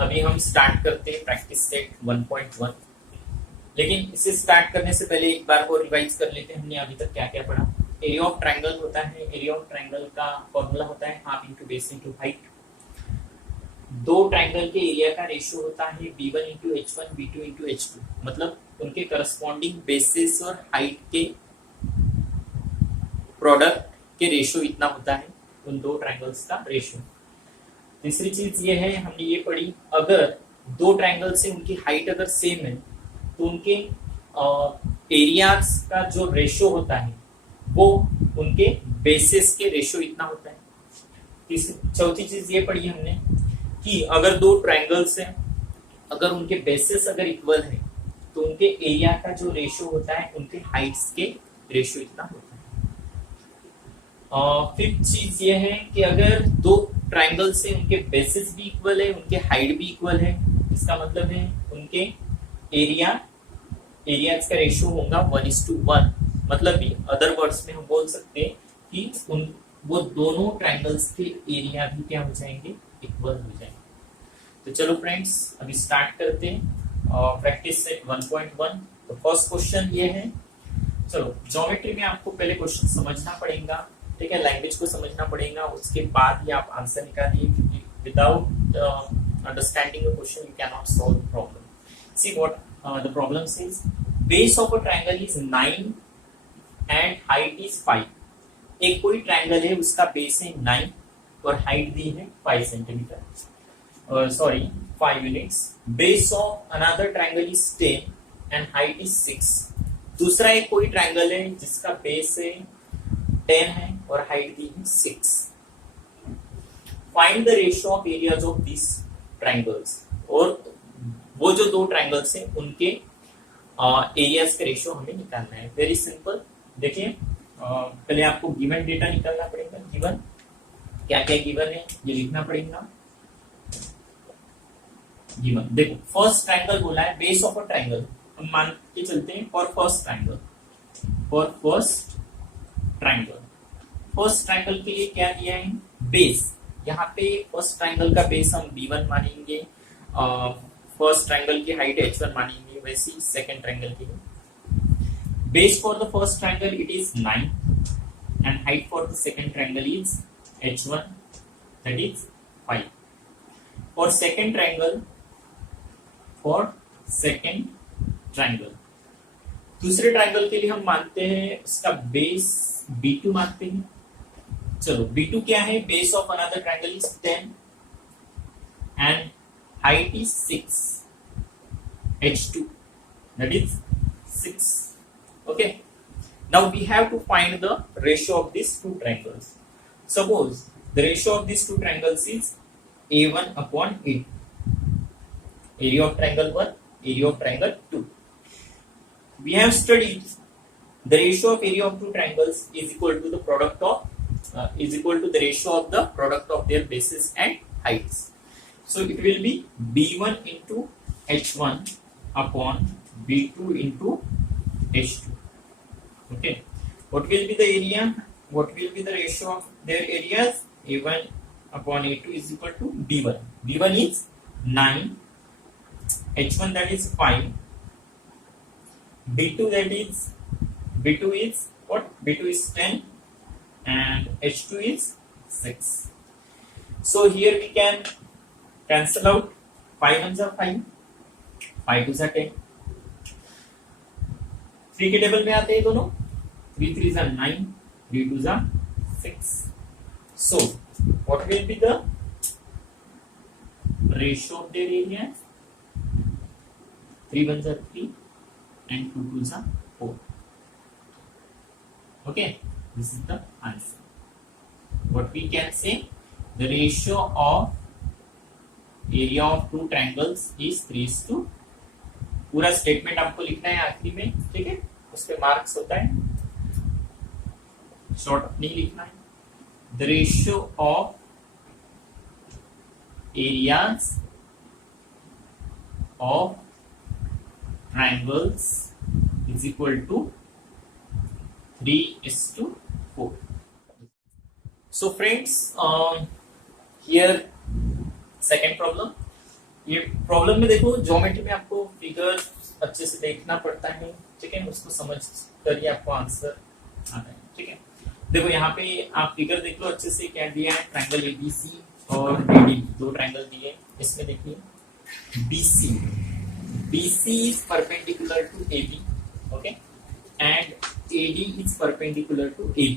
अभी हम स्टार्ट करते हैं प्रैक्टिस सेट 1.1। लेकिन इसे स्टार्ट करने से पहले एक बार और रिवाइज कर लेते हैं हमने अभी तक क्या क्या पढ़ा। एरिया ऑफ ट्रायंगल होता है, एरिया ऑफ ट्रायंगल का फॉर्मूला होता है half into base into height. दो ट्रायंगल के एरिया का रेशियो होता है b1 into h1 b2 into h2, मतलब उनके करस्पॉन्डिंग बेसिस और हाइट के प्रोडक्ट के रेशियो इतना होता है, उन दो ट्रायंगल्स का रेशियो। तीसरी चीज ये है, हमने ये पढ़ी, अगर दो ट्रायंगल से उनकी हाइट अगर सेम है तो उनके एरियाज का जो रेशियो होता है वो उनके बेसिस के रेशियो इतना होता है। चौथी चीज ये पढ़ी हमने कि अगर दो ट्रायंगल्स हैं, अगर उनके बेसिस अगर इक्वल है तो उनके एरिया का जो रेशियो होता है उनके हाइट्स के रेशियो इतना होता है। फिफ्थ चीज ये है कि अगर दो ट्रायंगल से उनके बेसिस भी इक्वल है, उनके हाइट भी इक्वल है, इसका मतलब है उनके एरियाज का रेशियो होगा 1:1। मतलब भी अदर वर्ड्स में हम बोल सकते हैं कि वो दोनों ट्रायंगल्स के एरिया भी क्या हो जाएंगे, इक्वल हो जाएंगे। तो चलो फ्रेंड्स अभी स्टार्ट करते हैं प्रैक्टिस सेट 1.1। तो फर्स्ट क्वेश्चन ये है, चलो ज्योमेट्री में आपको पहले क्वेश्चन समझना पड़ेगा, ठीक है, लैंग्वेज को समझना पड़ेगा, उसके बाद ही आप आंसर निकालिए, क्योंकि without understanding the question you can not solve the problem. See what the problem says, base of a triangle is 9 and height is 5। एक कोई ट्रायंगल है, उसका बेस है 9 और हाइट दी है 5 centimetre, sorry 5 units. Base of another triangle is 10 and height is 6। दूसरा एक कोई ट्रायंगल है जिसका बेस है 10 है और हाइट दी है 6। Find the ratio of areas of this triangles. और वो जो दो ट्रायंगल्स हैं उनके एरियाज का रेशियो हमें निकालना है। वेरी सिंपल, देखिए पहले आपको गिवन डेटा निकालना पड़ेगा। गिवन क्या क्या गिवन है ये लिखना पड़ेगा। गिवन देखो, फर्स्ट ट्रायंगल बोला है, बेस ऑफ अ ट्रायंगल हम मान के चलते हैं for first triangle. For first triangle के लिए क्या दिया है, बेस। यहाँ पे फर्स्ट ट्रायंगल का बेस हम b1 मानेंगे, फर्स्ट ट्रायंगल की हाइट h1 मानेंगे, वैसे ही सेकंड ट्रायंगल की base for the first triangle it is 9 and height for the second triangle is h1 that is 5। For second triangle दूसरे ट्रायंगल के लिए हम मानते हैं इसका बेस b2 मानते हैं। चलो b2 क्या है, base of another triangle is 10 and height is 6, h2 that is 6. Okay, now we have to find the ratio of these two triangles. Suppose the ratio of these two triangles is a1 upon a2, area of triangle 1, area of triangle 2. We have studied the ratio of area of two triangles is equal to the product of the ratio of the product of their bases and heights. So it will be b1 into h1 upon b2 into h2. Okay, what will be the area, what will be the ratio of their areas? a1 upon a2 is equal to b1 is 9, h1 that is 5, b2 is what, b2 is 10 and h2 is 6. So here we can cancel out, 5 ones are 5, 5 twos are 10, 3 के table में आते हैं दोनों, 3 threes are 9, 3 twos are 6. So what will be the ratio of their areas? 3 ones are 3 and 2 twos are 4. Okay, this is the answer. What we can say, the ratio of area of two triangles is 3:2. पूरा statement आपको लिखना है आखिरी में, ठीक है, उस पे मार्क्स होता है, शॉर्ट नहीं लिखना है। The ratio of areas of triangles is equal to 3:4. So friends, here second problem, ये प्रॉब्लम में देखो ज्योमेट्री में आपको फिगर अच्छे से देखना पड़ता है, ठीक है, उसको समझ कर ही आपको आंसर आता है, ठीक है। देखो यहाँ पे आप फिगर देख लो अच्छे से, क्या दिया है, ट्रायंगल एबीसी और एडी, दो ट्रायंगल दिए। इसमें देखिए BC, BC is perpendicular to AB, okay, and AD is perpendicular to AB,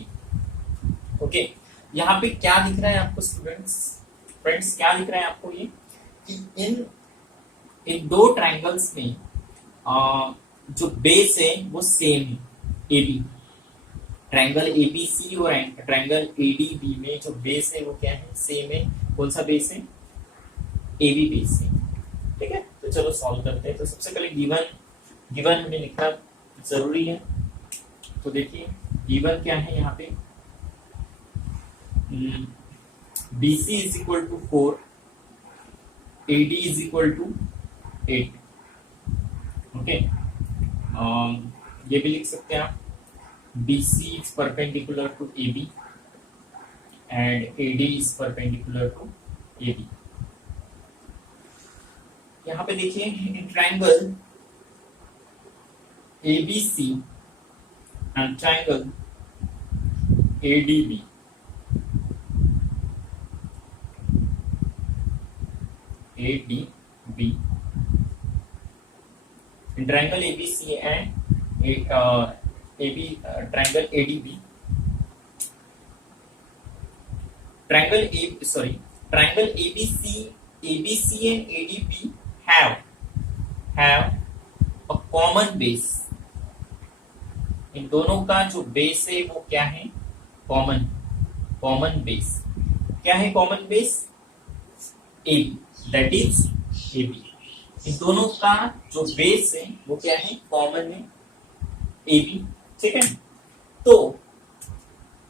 okay। यहाँ पे क्या दिख रहा है आपको फ्रेंड्स, क्या दिख रहा है आपको ये कि इन दो ट्रायंगल्स में जो बेस है वो सेम है, AB, ट्रायंगल ABC और ट्रायंगल ADB में जो बेस है वो क्या है, सेम है। कौन सा बेस है, AB बेस है, ठीक है। तो चलो सॉल्व करते हैं। तो सबसे पहले गिवन हमें लिखना जरूरी है। तो देखिए गिवन क्या है यहाँ पे, BC is equal to 4, AD is equal to 8, okay. ये भी लिख सकते हैं आप, BC is perpendicular to AB and AD is perpendicular to AB। यहाँ पे देखिए in triangle ABC and triangle ADB, in triangle ABC and triangle ADB, triangle ABC and ADB have a common base। इन दोनों का जो base है वो क्या है, कॉमन बेस। क्या है common base, AB, that is AB। इन दोनों का जो बेस है वो क्या है, कॉमन है, AB, ठीक है। तो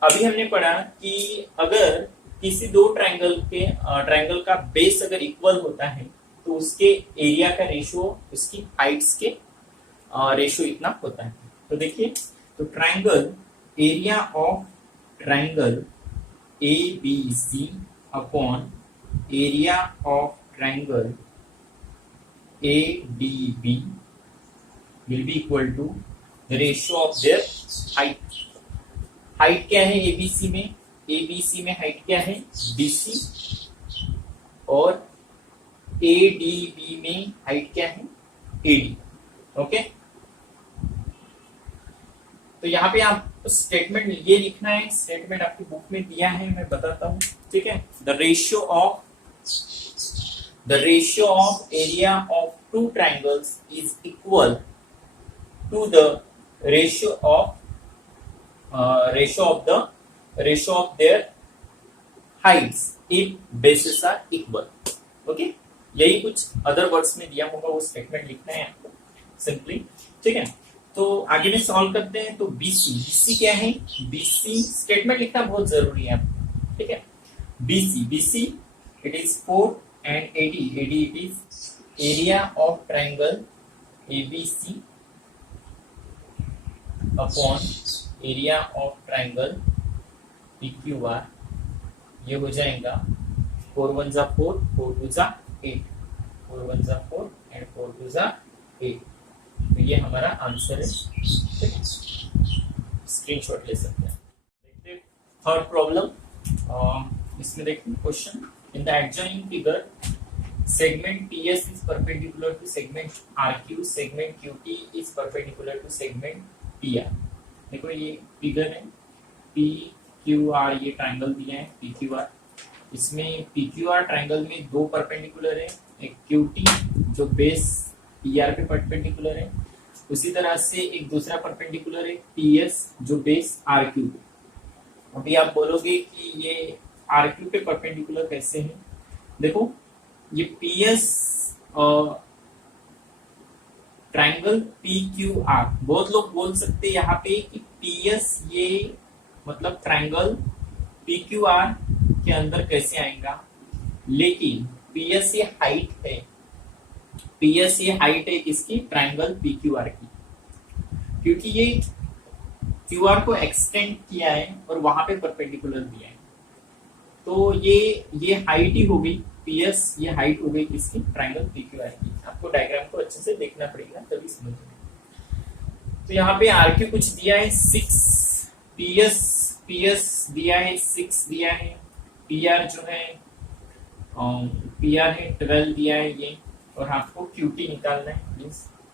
अभी हमने पढ़ा कि अगर किसी दो ट्रायंगल का बेस अगर इक्वल होता है तो उसके एरिया का रेशियो उसकी हाइट्स के रेशियो इतना होता है। तो देखिए, तो triangle area of triangle ABC upon area of triangle ADB will be equal to the ratio of their height। Height क्या है ABC में हाइट क्या है, BC, और ADB में हाइट क्या है, AD, ओके। तो यहाँ पे आप स्टेटमेंट ये लिखना है, स्टेटमेंट आपकी बुक में दिया है, मैं बताता हूँ, ठीक है। The ratio of area of two triangles is equal to the ratio of their heights if bases are equal, okay. यही कुछ अदर वर्ड्स में दिया होगा, वो स्टेटमेंट लिखना है आपको सिंपली, ठीक है। तो आगे में सॉल्व करते हैं। तो BC क्या है, BC स्टेटमेंट लिखना बहुत जरूरी है आपको, ठीक है। BC it is 4 and AD it is area of triangle ABC upon area of triangle PQR। ये हो जाएगा 4 1 जा 4, 4 2 जा 8, 4 1 जा 4 एंड 4 2 जा 8। तो ये हमारा आंसर है, स्क्रीनशॉट ले सकते हैं। देखते थर्ड प्रॉब्लम, इसमें देखते question, in the adjoining figure segment PS is perpendicular to segment RQ, segment QT is perpendicular to segment PR। देखो ये फिगर है, PQR ये ट्रायंगल दिया है PQR। इसमें PQR ट्रायंगल में दो परपेंडिकुलर है, एक QT जो बेस PR पे परपेंडिकुलर है, उसी तरह से एक दूसरा परपेंडिकुलर है PS जो बेस RQ पे। अभी आप बोलोगे कि ये RQ पे परपेंडिकुलर कैसे है, देखो ये PS ट्रायंगल PQR, बहुत लोग बोल सकते हैं यहाँ पे कि PS ये मतलब ट्रायंगल PQR के अंदर कैसे आएगा, लेकिन PS ये हाइट है, PS ये हाइट है किसकी, ट्रायंगल PQR की, क्योंकि ये QR को एक्सटेंड किया है और वहां पे परपेंडिकुलर दिया है, तो ये हाइट ही होगी, पीएस ये हाइट हो गई किसकी, ट्रायंगल पीक्यूआर की। आपको डायग्राम को अच्छे से देखना पड़ेगा तभी समझ में। तो यहाँ पे आरक्यू कुछ दिया है 6, पीएस दिया है 6 दिया है, पीआर जो है पीआर है 12 दिया है ये, और आपको क्यूटी निकालना है,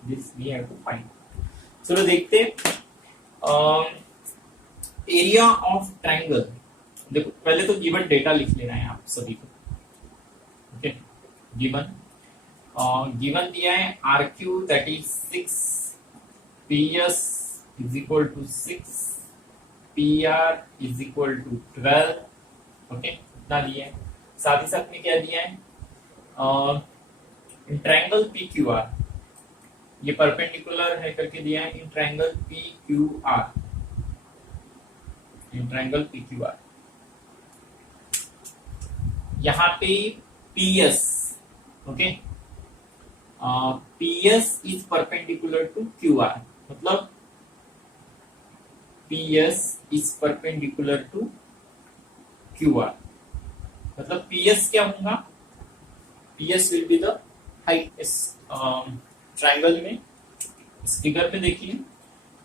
this we have to find. चलो देखते एरिया ऑफ ट्रायंगल। देखो पहले तो गिवन डेटा लिख लेना है आप सभी को, ओके। गिवन दिया है R Q that is 6, PS is equal to 6, PR is equal to 12, okay, इतना दिया है। साथ ही साथ में क्या दिया है, इन ट्रायंगल पीक्यूआर ये परपेंडिकुलर है करके दिया है, in triangle PQR, in triangle PQR. यहाँ पे PS, okay, PS is perpendicular to QR, मतलब PS is perpendicular to QR, मतलब पीएस क्या होगा, PS will be the height. इस ट्रायंगल में इस फिगर पे देखिए,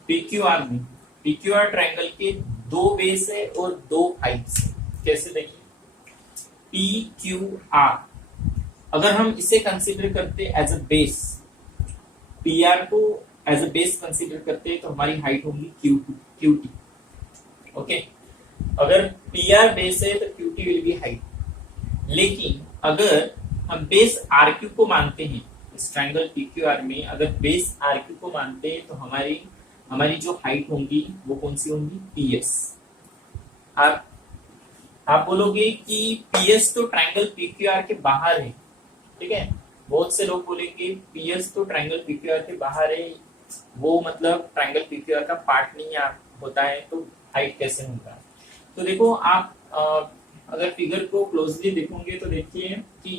पीक्यूआर में, पीक्यूआर ट्रायंगल के 2 बेस है और 2 हाइट्स है। कैसे देखिए, PQR अगर हम इसे कंसीडर करते एज अ बेस, PR को एज अ बेस कंसीडर करते तो हमारी हाइट होगी QT, ओके। अगर PR बेस है तो QT विल बी हाइट। लेकिन अगर हम बेस RQ को मानते हैं इस ट्रायंगल PQR में, अगर बेस RQ को मानते हैं तो हमारी जो हाइट होंगी वो कौन सी होंगी, PS। आप बोलोगे कि पीएस तो ट्रायंगल पीक्यूआर के बाहर है, ठीक है। बहुत से लोग बोलेंगे पीएस तो ट्रायंगल पीक्यूआर के बाहर है, वो मतलब ट्रायंगल पीक्यूआर का पार्ट नहीं होता है, तो हाइट कैसे होगा। तो देखो आप अगर फिगर को क्लोजली देखोगे तो देखिए कि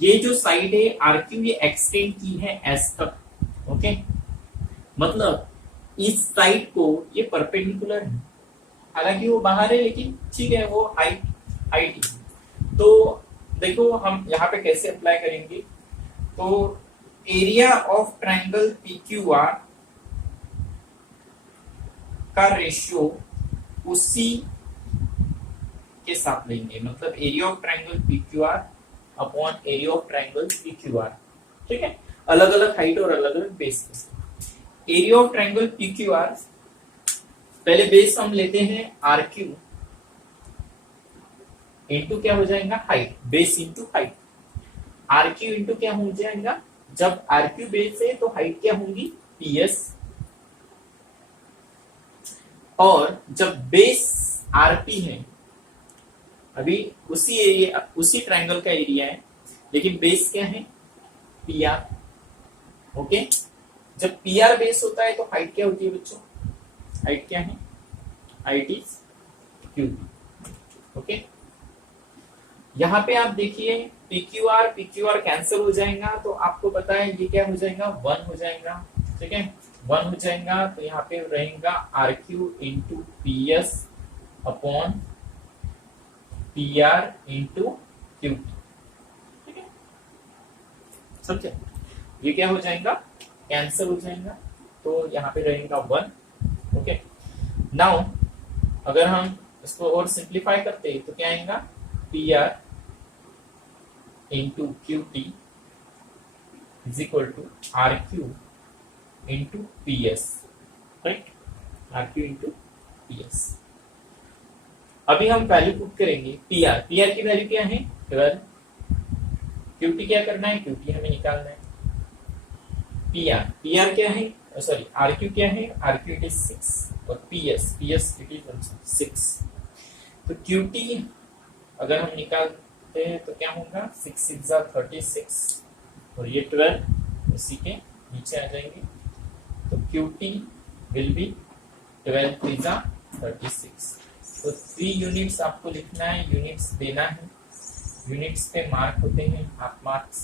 ये जो साइड है आरक्यू ये एक्सटेंड की है एस तक, ओके, मतलब इस साइड को ये परपेंडिकुलर है, हालांकि वो बाहर है लेकिन ठीक है वो हाइट। तो देखो हम यहाँ पे कैसे अप्लाई करेंगे, तो एरिया ऑफ ट्रायंगल पीक्यूआर का रेशियो उसी के साथ लेंगे, मतलब area of triangle PQR upon area of triangle PQR, ठीक है, अलग अलग हाइट और अलग अलग बेस के। एरिया ऑफ ट्रायंगल पीक्यूआर पहले बेस हम लेते हैं आरक्यू इंटू क्या हो जाएगा, height, base into height. RQ into क्या हो जाएगा, जब आरक्यू बेस है तो हाइट क्या होगी, पीएस, और जब बेस आरपी है, अभी उसी एरिया उसी ट्रायंगल का एरिया है लेकिन बेस क्या है, पीआर, ओके। जब पीआर बेस होता है तो हाइट क्या होती है बच्चों, हाइट क्या है, हाइट इज क्यूबी, ओके। यहां पे आप देखिए पीक्यूआर कैंसिल हो जाएगा, तो आपको पता है ये क्या हो जाएगा, 1 हो जाएगा, ठीक है, 1 हो जाएगा। तो यहाँ पे रहेगा RQ into PS upon PR into QT, ठीक है, समझे। ये क्या हो जाएगा, कैंसिल हो जाएगा, तो यहाँ पे रहेगा 1, ओके। नाउ अगर हम इसको और सिंप्लीफाई करते हैं तो क्या आएगा, PR into QT is equal to R Q into PS, right, R Q into PS. अभी हम वैल्यू पुट करेंगे, पीआर की वैल्यू क्या है 12, क्यूटी क्या करना है, क्यूटी हमें निकालना है, पीआर क्या है, सॉरी आरक्यू क्या है, आरक्यू इट इज 6 और पीएस इट इज 6। तो क्यूटी अगर हम निकालते हैं तो क्या होगा, 6 6 36 और ये 12 उसी के नीचे आ जाएंगे, तो क्यूटी विल बी 12 3 36। तो 3 यूनिट्स आपको लिखना है, यूनिट्स देना है, यूनिट्स पे मार्क होते हैं, हाफ मार्क्स